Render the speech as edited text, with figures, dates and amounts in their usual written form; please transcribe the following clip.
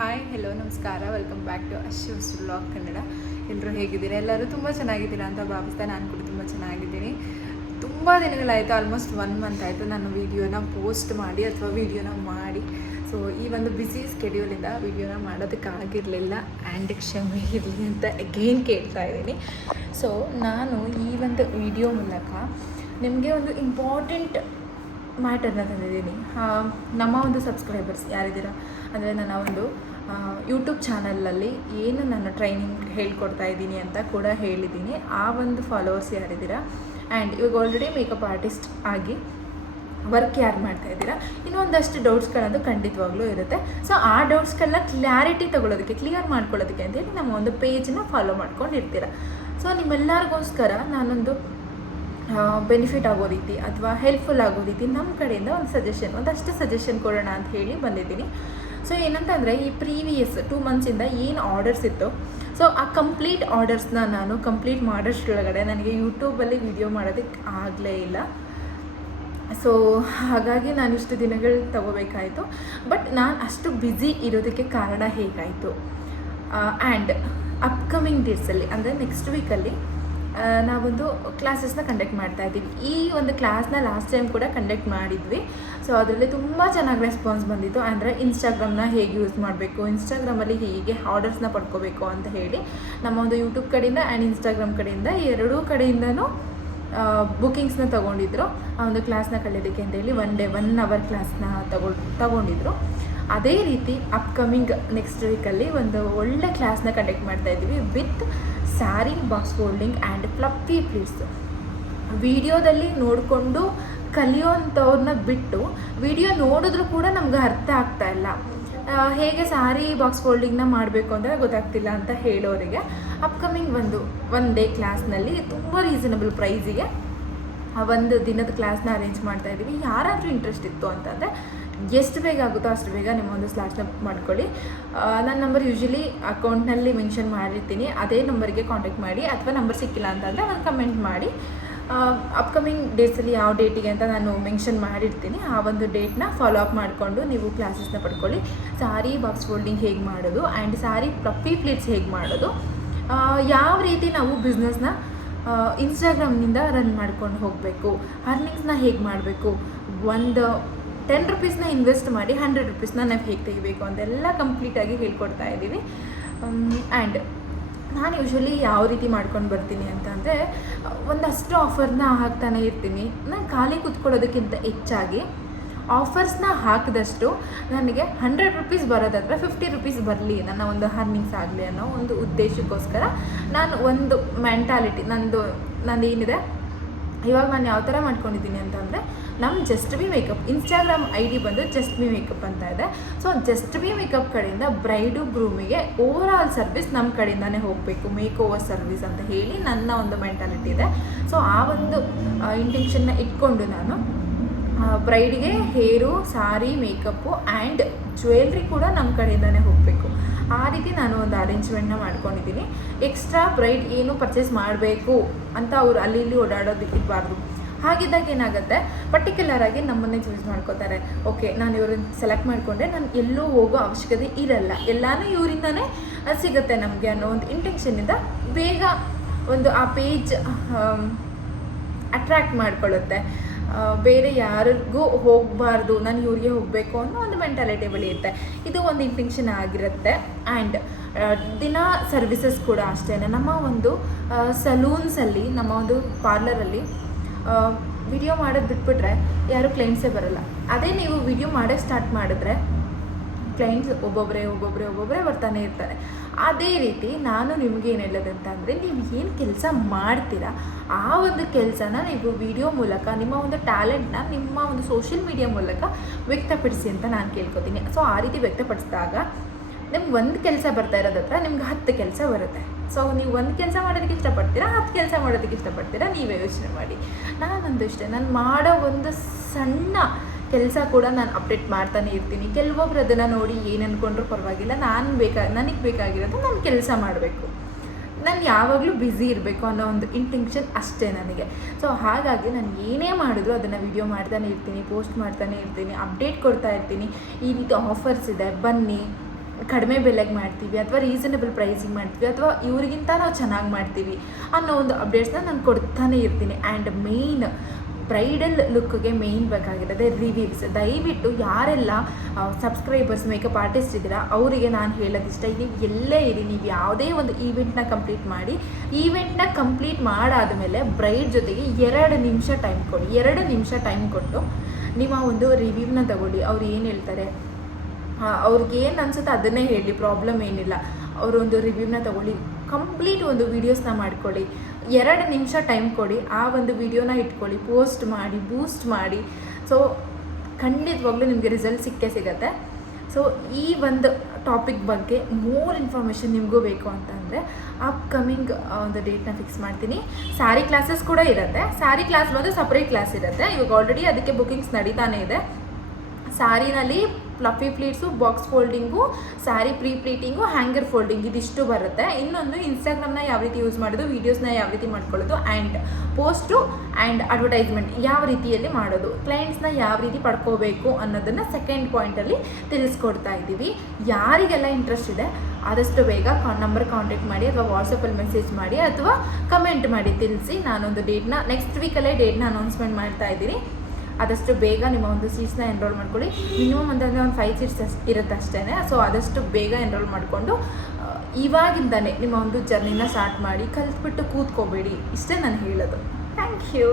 Hi hello ನಮಸ್ಕಾರ, welcome back to ಅಶ್ಯೂಸ್ vlog Kannada. ಎಲ್ಲರೂ ಹೇಗಿದ್ದೀರಾ? ಎಲ್ಲರೂ ತುಂಬ ಚೆನ್ನಾಗಿದ್ದೀರಾ ಅಂತ ಭಾವಿಸ್ತಾ ನಾನು ಕೂಡ ತುಂಬ ಚೆನ್ನಾಗಿದ್ದೀನಿ. ತುಂಬ ದಿನಗಳಾಯಿತು, ಆಲ್ಮೋಸ್ಟ್ 1 ಮಂತ್ ಆಯಿತು ನಾನು ವೀಡಿಯೋನ ಪೋಸ್ಟ್ ಮಾಡಿ ಅಥವಾ ವೀಡಿಯೋನ ಮಾಡಿ. ಸೊ ಈ ಒಂದು ಬ್ಯುಸಿ ಸ್ಕೆಡ್ಯೂಲಿಂದ ವೀಡಿಯೋನ ಮಾಡೋದಕ್ಕಾಗಿರಲಿಲ್ಲ. ಆ್ಯಂಡ್ ಕ್ಷಮೆ ಇರಲಿ ಅಂತ ಅಗೇನ್ ಕೇಳ್ತಾ ಇದ್ದೀನಿ. ಸೊ ನಾನು ಈ ಒಂದು ವಿಡಿಯೋ ಮೂಲಕ ನಿಮಗೆ ಒಂದು ಇಂಪಾರ್ಟೆಂಟ್ ಮ್ಯಾಟರ್ನ ತಂದಿದ್ದೀನಿ. ನಮ್ಮ ಒಂದು ಸಬ್ಸ್ಕ್ರೈಬರ್ಸ್ ಯಾರಿದ್ದೀರಾ ಅಂದರೆ ನನ್ನ ಒಂದು ಯೂಟ್ಯೂಬ್ ಚಾನಲಲ್ಲಿ ಏನು ನಾನು ಟ್ರೈನಿಂಗ್ ಹೇಳ್ಕೊಡ್ತಾ ಇದ್ದೀನಿ ಅಂತ ಕೂಡ ಹೇಳಿದ್ದೀನಿ. ಆ ಒಂದು ಫಾಲೋವರ್ಸ್ ಯಾರಿದ್ದೀರಾ ಆ್ಯಂಡ್ ಇವಾಗ ಆಲ್ರೆಡಿ ಮೇಕಪ್ ಆರ್ಟಿಸ್ಟ್ ಆಗಿ ವರ್ಕ್ ಯಾರು ಮಾಡ್ತಾಯಿದ್ದೀರಾ, ಇನ್ನೊಂದಷ್ಟು ಡೌಟ್ಸ್ಗಳಂತೂ ಖಂಡಿತವಾಗ್ಲೂ ಇರುತ್ತೆ. ಸೊ ಆ ಡೌಟ್ಸ್ಗಳನ್ನ ಕ್ಲಾರಿಟಿ ತೊಗೊಳೋದಕ್ಕೆ, ಕ್ಲಿಯರ್ ಮಾಡ್ಕೊಳ್ಳೋದಕ್ಕೆ ಅಂತೇಳಿ ನಮ್ಮ ಒಂದು ಪೇಜನ್ನ ಫಾಲೋ ಮಾಡ್ಕೊಂಡಿರ್ತೀರ. ಸೊ ನಿಮ್ಮೆಲ್ಲರಿಗೋಸ್ಕರ ನಾನೊಂದು ಬೆನಿಫಿಟ್ ಆಗೋ ರೀತಿ ಅಥವಾ ಹೆಲ್ಪ್ಫುಲ್ ಆಗೋ ರೀತಿ ನಮ್ಮ ಕಡೆಯಿಂದ ಒಂದಷ್ಟು ಸಜೆಷನ್ ಕೊಡೋಣ ಅಂತ ಹೇಳಿ ಬಂದಿದ್ದೀನಿ. ಸೊ ಏನಂತಂದರೆ ಈ ಪ್ರೀವಿಯಸ್ 2 ಮಂತ್ಸಿಂದ ಏನು ಆರ್ಡರ್ಸ್ ಇತ್ತು, ಸೊ ಆ ಕಂಪ್ಲೀಟ್ ಆರ್ಡರ್ಸ್ನ ನಾನು ಕಂಪ್ಲೀಟ್ ಮಾಡೋಷ್ರೊಳಗಡೆ ನನಗೆ ಯೂಟ್ಯೂಬಲ್ಲಿ ವಿಡಿಯೋ ಮಾಡೋದಕ್ಕೆ ಆಗಲೇ ಇಲ್ಲ. ಸೊ ಹಾಗಾಗಿ ನಾನು ಇಷ್ಟು ದಿನಗಳು ತಗೋಬೇಕಾಯಿತು. ಬಟ್ ನಾನು ಅಷ್ಟು ಬ್ಯುಸಿ ಇರೋದಕ್ಕೆ ಕಾರಣ ಹೇಗಾಯಿತು ಆ್ಯಂಡ್ ಅಪ್ಕಮಿಂಗ್ ಡೇಟ್ಸಲ್ಲಿ ಅಂದರೆ ನೆಕ್ಸ್ಟ್ ವೀಕಲ್ಲಿ ನಾವೊಂದು ಕ್ಲಾಸಸ್ನ ಕಂಡಕ್ಟ್ ಮಾಡ್ತಾ ಇದ್ದೀವಿ. ಈ ಒಂದು ಕ್ಲಾಸ್ನ ಲಾಸ್ಟ್ ಟೈಮ್ ಕೂಡ ಕಂಡಕ್ಟ್ ಮಾಡಿದ್ವಿ. ಸೊ ಅದರಲ್ಲಿ ತುಂಬ ಚೆನ್ನಾಗಿ ರೆಸ್ಪಾನ್ಸ್ ಬಂದಿತ್ತು. ಅಂದರೆ ಇನ್ಸ್ಟಾಗ್ರಾಮ್ನ ಹೇಗೆ ಯೂಸ್ ಮಾಡಬೇಕು, ಇನ್ಸ್ಟಾಗ್ರಾಮಲ್ಲಿ ಹೇಗೆ ಆರ್ಡರ್ಸ್ನ ಪಡ್ಕೋಬೇಕು ಅಂತ ಹೇಳಿ ನಮ್ಮ ಒಂದು ಯೂಟ್ಯೂಬ್ ಕಡೆಯಿಂದ ಆ್ಯಂಡ್ ಇನ್ಸ್ಟಾಗ್ರಾಮ್ ಕಡೆಯಿಂದ ಎರಡೂ ಕಡೆಯಿಂದನೂ ಬುಕ್ಕಿಂಗ್ಸ್ನ ತೊಗೊಂಡಿದ್ರು. ಆ ಒಂದು ಕ್ಲಾಸ್ನ ಕಲಿಯೋದಕ್ಕೆ ಅಂತೇಳಿ 1 ಅವರ್ ಕ್ಲಾಸ್ನ ತಗೊಂಡಿದ್ರು. ಅದೇ ರೀತಿ ಅಪ್ಕಮಿಂಗ್ ನೆಕ್ಸ್ಟ್ ವೀಕಲ್ಲಿ ಒಂದು ಒಳ್ಳೆ ಕ್ಲಾಸ್ನ ಕಂಡಕ್ಟ್ ಮಾಡ್ತಾ ಇದ್ದೀವಿ with sari box folding and fluffy pleats. ವಿಡಿಯೋದಲ್ಲಿ ನೋಡಿಕೊಂಡು ಕಲಿಯೋವಂಥವ್ರನ್ನ ಬಿಟ್ಟು ವಿಡಿಯೋ ನೋಡಿದ್ರೂ ಕೂಡ ನಮ್ಗೆ ಅರ್ಥ ಆಗ್ತಾ ಇಲ್ಲ, ಹೇಗೆ ಸ್ಯಾರಿ ಬಾಕ್ಸ್ ಫೋಲ್ಡಿಂಗ್ನ ಮಾಡಬೇಕು ಅಂತ ಗೊತ್ತಾಗ್ತಿಲ್ಲ ಅಂತ ಹೇಳೋರಿಗೆ ಅಪ್ಕಮಿಂಗ್ ಒನ್ ಡೇ ಕ್ಲಾಸ್ನಲ್ಲಿ ತುಂಬ ರೀಸನಬಲ್ ಪ್ರೈಸಿಗೆ ಒಂದು ದಿನದ ಕ್ಲಾಸ್ನ ಅರೇಂಜ್ ಮಾಡ್ತಾ ಇದ್ದೀವಿ. ಯಾರಾದರೂ ಇಂಟ್ರೆಸ್ಟ್ ಇತ್ತು ಅಂತಂದರೆ ಎಷ್ಟು ಬೇಗ ಆಗುತ್ತೋ ಅಷ್ಟು ಬೇಗ ನಿಮ್ಮ ಒಂದು ಸ್ಲಾಟ್ನ ಮಾಡ್ಕೊಳ್ಳಿ. ನನ್ನ ನಂಬರ್ ಯೂಶ್ವಲಿ ಅಕೌಂಟ್ನಲ್ಲಿ ಮೆನ್ಷನ್ ಮಾಡಿರ್ತೀನಿ, ಅದೇ ನಂಬರ್ಗೆ ಕಾಂಟ್ಯಾಕ್ಟ್ ಮಾಡಿ. ಅಥವಾ ನಂಬರ್ ಸಿಕ್ಕಿಲ್ಲ ಅಂತಂದರೆ ಒಂದು ಕಮೆಂಟ್ ಮಾಡಿ. ಅಪ್ಕಮಿಂಗ್ ಡೇಟ್ಸಲ್ಲಿ ಯಾವ ಡೇಟಿಗೆ ಅಂತ ನಾನು ಮೆನ್ಷನ್ ಮಾಡಿರ್ತೀನಿ. ಆ ಒಂದು ಡೇಟ್ನ ಫಾಲೋ ಅಪ್ ಮಾಡಿಕೊಂಡು ನೀವು ಕ್ಲಾಸಸ್ನ ಪಡ್ಕೊಳ್ಳಿ. ಸ್ಯಾರಿ ಬಾಕ್ಸ್ ಫೋಲ್ಡಿಂಗ್ ಹೇಗೆ ಮಾಡೋದು ಆ್ಯಂಡ್ ಸ್ಯಾರಿ ಫ್ಲಫಿ ಪ್ಲೇಟ್ಸ್ ಹೇಗೆ ಮಾಡೋದು, ಯಾವ ರೀತಿ ನಾವು ಬಿಸ್ನೆಸ್ನ ಇನ್ಸ್ಟಾಗ್ರಾಮ್ನಿಂದ ರನ್ ಮಾಡ್ಕೊಂಡು ಹೋಗಬೇಕು, ಅರ್ನಿಂಗ್ಸ್ನ ಹೇಗೆ ಮಾಡಬೇಕು, ಒಂದು 10 ರೂಪೀಸ್ನ ಇನ್ವೆಸ್ಟ್ ಮಾಡಿ 100 ರೂಪೀಸ್ನ ನಾವು ಹೇಗೆ ತೆಗಿಬೇಕು ಅಂತೆಲ್ಲ ಕಂಪ್ಲೀಟಾಗಿ ಹೇಳ್ಕೊಡ್ತಾ ಇದ್ದೀವಿ. ಆ್ಯಂಡ್ ನಾನು ಯೂಶ್ವಲಿ ಯಾವ ರೀತಿ ಮಾಡ್ಕೊಂಡು ಬರ್ತೀನಿ ಅಂತಂದರೆ ಒಂದಷ್ಟು ಆಫರ್ನ ಹಾಕ್ತಾನೆ ಇರ್ತೀನಿ. ನಾನು ಖಾಲಿ ಕೂತ್ಕೊಳ್ಳೋದಕ್ಕಿಂತ ಹೆಚ್ಚಾಗಿ ಆಫರ್ಸ್ನ ಹಾಕಿದಷ್ಟು ನನಗೆ 100 ರೂಪೀಸ್ ಬರೋದಾದರೆ 50 ರೂಪೀಸ್ ಬರಲಿ, ನನ್ನ ಒಂದು ಅರ್ನಿಂಗ್ಸ್ ಆಗಲಿ ಅನ್ನೋ ಒಂದು ಉದ್ದೇಶಕ್ಕೋಸ್ಕರ ನಾನು ಒಂದು ಮೆಂಟಾಲಿಟಿ ನಂದೇನಿದೆ. ಇವಾಗ ನಾನು ಯಾವ ಥರ ಮಾಡ್ಕೊಂಡಿದ್ದೀನಿ ಅಂತಂದರೆ ನಮ್ಮ just B makeup Instagram ID ಬಂದು ಜಸ್ಟ್ ಬಿ ಮೇಕಪ್ ಅಂತ ಇದೆ. ಸೊ ಜಸ್ಟ್ ಬಿ ಮೇಕಪ್ ಕಡೆಯಿಂದ ಬ್ರೈಡು ಗ್ರೂಮಿಗೆ ಓವರ್ ಆಲ್ ಸರ್ವಿಸ್ ನಮ್ಮ ಕಡೆಯಿಂದನೇ ಹೋಗಬೇಕು, ಮೇಕ್ ಓವರ್ ಸರ್ವಿಸ್ ಅಂತ ಹೇಳಿ ನನ್ನ ಒಂದು ಮೆಂಟಾಲಿಟಿ ಇದೆ. ಸೊ ಆ ಒಂದು ಇಂಟೆನ್ಷನ್ನ ಇಟ್ಕೊಂಡು ನಾನು ಬ್ರೈಡ್ಗೆ ಹೇರು, ಸಾರಿ, ಮೇಕಪ್ಪು ಆ್ಯಂಡ್ ಜ್ಯುವೆಲ್ರಿ ಕೂಡ ನಮ್ಮ ಕಡೆಯಿಂದನೇ ಹೋಗಬೇಕು. ಆ ರೀತಿ ನಾನು ಒಂದು ಅರೇಂಜ್ಮೆಂಟ್ನ ಮಾಡ್ಕೊಂಡಿದ್ದೀನಿ. ಎಕ್ಸ್ಟ್ರಾ ಬ್ರೈಡ್ ಏನು ಪರ್ಚೇಸ್ ಮಾಡಬೇಕು ಅಂತ ಅವ್ರು ಅಲ್ಲಿ ಇಲ್ಲಿ ಓಡಾಡೋದಕ್ಕೆ ಇರಬಾರ್ದು. ಹಾಗಿದ್ದಾಗ ಏನಾಗುತ್ತೆ, ಪರ್ಟಿಕ್ಯುಲರಾಗಿ ನಮ್ಮನ್ನೇ ಚೂಸ್ ಮಾಡ್ಕೋತಾರೆ. ಓಕೆ, ನಾನು ಇವ್ರನ್ನ ಸೆಲೆಕ್ಟ್ ಮಾಡಿಕೊಂಡ್ರೆ ನಾನು ಎಲ್ಲೂ ಹೋಗೋ ಅವಶ್ಯಕತೆ ಇರಲ್ಲ, ಎಲ್ಲನೂ ಇವರಿಂದನೇ ಸಿಗುತ್ತೆ ನಮಗೆ ಅನ್ನೋ ಒಂದು ಇಂಟೆನ್ಷನ್ನಿಂದ ಬೇಗ ಒಂದು ಆ ಪೇಜ್ ಅಟ್ರ್ಯಾಕ್ಟ್ ಮಾಡ್ಕೊಳ್ಳುತ್ತೆ. ಬೇರೆ ಯಾರಿಗೂ ಹೋಗಬಾರ್ದು, ನಾನು ಇವ್ರಿಗೆ ಹೋಗಬೇಕು ಅನ್ನೋ ಒಂದು ಮೆಂಟಾಲಿಟಿ ಬೆಳೆಯುತ್ತೆ. ಇದು ಒಂದು ಇಂಟೆನ್ಷನ್ ಆಗಿರುತ್ತೆ. ಆ್ಯಂಡ್ ದಿನ ಸರ್ವಿಸಸ್ ಕೂಡ ಅಷ್ಟೇ. ನಮ್ಮ ಒಂದು ಸಲೂನ್ಸಲ್ಲಿ, ನಮ್ಮ ಒಂದು ಪಾರ್ಲರಲ್ಲಿ ವಿಡಿಯೋ ಮಾಡೋದು ಬಿಟ್ಬಿಟ್ರೆ ಯಾರು ಕ್ಲೈಂಟ್ಸೇ ಬರಲ್ಲ. ಅದೇ ನೀವು ವಿಡಿಯೋ ಮಾಡೋಕ್ಕೆ ಸ್ಟಾರ್ಟ್ ಮಾಡಿದ್ರೆ ಕ್ಲೈಂಟ್ಸ್ ಒಬ್ಬೊಬ್ಬರೇ ಬರ್ತಾನೆ ಇರ್ತಾರೆ. ಅದೇ ರೀತಿ ನಾನು ನಿಮಗೆ ಏನು ಹೇಳೋದಂತಂದರೆ, ನೀವು ಏನು ಕೆಲಸ ಮಾಡ್ತೀರಾ ಆ ಒಂದು ಕೆಲಸನ ನೀವು ವಿಡಿಯೋ ಮೂಲಕ ನಿಮ್ಮ ಒಂದು ಟ್ಯಾಲೆಂಟ್ನ ನಿಮ್ಮ ಒಂದು ಸೋಷಿಯಲ್ ಮೀಡಿಯಾ ಮೂಲಕ ವ್ಯಕ್ತಪಡಿಸಿ ಅಂತ ನಾನು ಕೇಳ್ಕೊತೀನಿ. ಸೊ ಆ ರೀತಿ ವ್ಯಕ್ತಪಡಿಸಿದಾಗ ನಿಮ್ಗೆ ಒಂದು ಕೆಲಸ ಬರ್ತಾ ಇರೋದತ್ರ ನಿಮ್ಗೆ 10 ಕೆಲಸ ಬರುತ್ತೆ. ಸೊ ನೀವು ಒಂದು ಕೆಲಸ ಮಾಡೋದಕ್ಕೆ ಇಷ್ಟಪಡ್ತೀರಾ, 10 ಕೆಲಸ ಮಾಡೋದಕ್ಕೆ ಇಷ್ಟಪಡ್ತೀರಾ, ನೀವೇ ಯೋಚನೆ ಮಾಡಿ. ನಾನೊಂದು ಇಷ್ಟೇ, ನಾನು ಮಾಡೋ ಒಂದು ಸಣ್ಣ ಕೆಲಸ ಕೂಡ ನಾನು ಅಪ್ಡೇಟ್ ಮಾಡ್ತಾನೆ ಇರ್ತೀನಿ. ಕೆಲವೊಬ್ರು ಅದನ್ನು ನೋಡಿ ಏನು ಅಂದ್ಕೊಂಡ್ರೂ ಪರವಾಗಿಲ್ಲ, ನನಗೆ ಬೇಕಾಗಿರೋದು ನಾನು ಕೆಲಸ ಮಾಡಬೇಕು, ನಾನು ಯಾವಾಗಲೂ ಬ್ಯುಸಿ ಇರಬೇಕು ಅನ್ನೋ ಒಂದು ಇಂಟೆನ್ಷನ್ ಅಷ್ಟೇ ನನಗೆ. ಸೊ ಹಾಗಾಗಿ ನಾನು ಏನೇ ಮಾಡಿದ್ರು ಅದನ್ನು ವಿಡಿಯೋ ಮಾಡ್ತಾನೆ ಇರ್ತೀನಿ, ಪೋಸ್ಟ್ ಮಾಡ್ತಾನೆ ಇರ್ತೀನಿ, ಅಪ್ಡೇಟ್ ಕೊಡ್ತಾ ಇರ್ತೀನಿ. ಈ ರೀತಿ ಆಫರ್ಸ್ ಇದೆ, ಬನ್ನಿ, ಕಡಿಮೆ ಬೆಲೆಗೆ ಮಾಡ್ತೀವಿ ಅಥವಾ ರೀಸನಬಲ್ ಪ್ರೈಸಿಗೆ ಮಾಡ್ತೀವಿ ಅಥವಾ ಇವ್ರಿಗಿಂತ ನಾವು ಚೆನ್ನಾಗಿ ಮಾಡ್ತೀವಿ ಅನ್ನೋ ಒಂದು ಅಪ್ಡೇಟ್ಸ್ನ ನಾನು ಕೊಡ್ತಾನೆ ಇರ್ತೀನಿ. ಆ್ಯಂಡ್ ಮೇಯ್ನ್ ಬ್ರೈಡಲ್ ಲುಕ್ಗೆ ಮೇಯ್ನ್ ಬೇಕಾಗಿರೋದೆ ರಿವ್ಯೂಸ್. ದಯವಿಟ್ಟು ಯಾರೆಲ್ಲ ಸಬ್ಸ್ಕ್ರೈಬರ್ಸ್ ಮೇಕಪ್ ಆರ್ಟಿಸ್ಟ್ ಇದ್ದೀರಾ ಅವರಿಗೆ ನಾನು ಹೇಳೋದಿಷ್ಟ, ನೀವು ಎಲ್ಲೇ ಇರಿ, ನೀವು ಯಾವುದೇ ಒಂದು ಈವೆಂಟ್ನ ಕಂಪ್ಲೀಟ್ ಮಾಡಿ, ಈವೆಂಟ್ನ ಕಂಪ್ಲೀಟ್ ಮಾಡಾದಮೇಲೆ ಬ್ರೈಡ್ ಜೊತೆಗೆ 2 ನಿಮಿಷ ಟೈಮ್ ಕೊಡಿ. 2 ನಿಮಿಷ ಟೈಮ್ ಕೊಟ್ಟು ನಿಮ್ಮ ಒಂದು ರಿವ್ಯೂನ ತಗೊಳ್ಳಿ. ಅವ್ರು ಏನು ಹೇಳ್ತಾರೆ, ಅವ್ರಿಗೆ ಏನು ಅನ್ಸುತ್ತೆ ಅದನ್ನೇ ಹೇಳಿ, ಪ್ರಾಬ್ಲಮ್ ಏನಿಲ್ಲ. ಅವರೊಂದು ರಿವ್ಯೂನ ತಗೊಳ್ಳಿ, ಕಂಪ್ಲೀಟ್ ಒಂದು ವೀಡಿಯೋಸ್ನ ಮಾಡ್ಕೊಳ್ಳಿ, 2 ನಿಮಿಷ ಟೈಮ್ ಕೊಡಿ, ಆ ಒಂದು ವಿಡಿಯೋನ ಇಟ್ಕೊಳ್ಳಿ, ಪೋಸ್ಟ್ ಮಾಡಿ, ಬೂಸ್ಟ್ ಮಾಡಿ. ಸೊ ಖಂಡಿತವಾಗ್ಲೂ ನಿಮಗೆ ರಿಸಲ್ಟ್ ಸಿಕ್ಕೇ ಸಿಗುತ್ತೆ. ಸೊ ಈ ಒಂದು ಟಾಪಿಕ್ ಬಗ್ಗೆ ಮೋರ್ ಇನ್ಫಾರ್ಮೇಷನ್ ನಿಮಗೂ ಬೇಕು ಅಂತಂದರೆ ಅಪ್ಕಮಿಂಗ್ ಒಂದು ಡೇಟ್ನ ಫಿಕ್ಸ್ ಮಾಡ್ತೀನಿ. ಸ್ಯಾರಿ ಕ್ಲಾಸಸ್ ಕೂಡ ಇರುತ್ತೆ. ಸ್ಯಾರಿ ಕ್ಲಾಸ್ ಬಂದು ಸಪ್ರೇಟ್ ಕ್ಲಾಸ್ ಇರುತ್ತೆ. ಇವಾಗ ಆಲ್ರೆಡಿ ಅದಕ್ಕೆ ಬುಕಿಂಗ್ಸ್ ನಡೀತಾನೆ ಇದೆ. ಸ್ಯಾರಿನಲ್ಲಿ fluffy pleats, box folding, sari pre pleating, hanger folding ಇದಿಷ್ಟು ಬರುತ್ತೆ. ಇನ್ನೊಂದು ಇನ್ಸ್ಟಾಗ್ರಾಮ್ನ ಯಾವ ರೀತಿ ಯೂಸ್ ಮಾಡೋದು, ವೀಡಿಯೋಸ್ನ ಯಾವ ರೀತಿ ಮಾಡ್ಕೊಳ್ಳೋದು, ಆ್ಯಂಡ್ ಪೋಸ್ಟು ಆ್ಯಂಡ್ ಅಡ್ವರ್ಟೈಸ್ಮೆಂಟ್ ಯಾವ ರೀತಿಯಲ್ಲಿ ಮಾಡೋದು, ಕ್ಲೈಂಟ್ಸ್ನ ಯಾವ ರೀತಿ ಪಡ್ಕೋಬೇಕು ಅನ್ನೋದನ್ನು ಸೆಕೆಂಡ್ ಪಾಯಿಂಟಲ್ಲಿ ತಿಳಿಸ್ಕೊಡ್ತಾ ಇದ್ದೀವಿ. ಯಾರಿಗೆಲ್ಲ ಇಂಟ್ರೆಸ್ಟ್ ಇದೆ ಆದಷ್ಟು ಬೇಗ ನಂಬರ್ ಕಾಂಟ್ಯಾಕ್ಟ್ ಮಾಡಿ ಅಥವಾ ವಾಟ್ಸಪ್ಪಲ್ಲಿ ಮೆಸೇಜ್ ಮಾಡಿ ಅಥವಾ ಕಮೆಂಟ್ ಮಾಡಿ ತಿಳಿಸಿ. ನಾನೊಂದು ಡೇಟ್ನ ನೆಕ್ಸ್ಟ್ ವೀಕಲ್ಲೇ ಡೇಟ್ನ ಅನೌನ್ಸ್ಮೆಂಟ್ ಮಾಡ್ತಾ ಇದ್ದೀನಿ. ಆದಷ್ಟು ಬೇಗ ನಿಮ್ಮ ಒಂದು ಸೀಟ್ಸ್ನ ಎನ್ರೋಲ್ ಮಾಡ್ಕೊಳ್ಳಿ. ಮಿನಿಮಮ್ ಅಂತಂದರೆ ಒಂದು 5 ಸೀಟ್ಸ್ ಇರುತ್ತೆ ಅಷ್ಟೇ. ಸೊ ಆದಷ್ಟು ಬೇಗ ಎನ್ರೋಲ್ ಮಾಡಿಕೊಂಡು ಇವಾಗಿಂದನೇ ನಿಮ್ಮ ಒಂದು ಜರ್ನಿನ ಸ್ಟಾರ್ಟ್ ಮಾಡಿ, ಕಲ್ತ್ಬಿಟ್ಟು ಕೂತ್ಕೋಬೇಡಿ. ಇಷ್ಟೇ ನಾನು ಹೇಳೋದು. Thank you.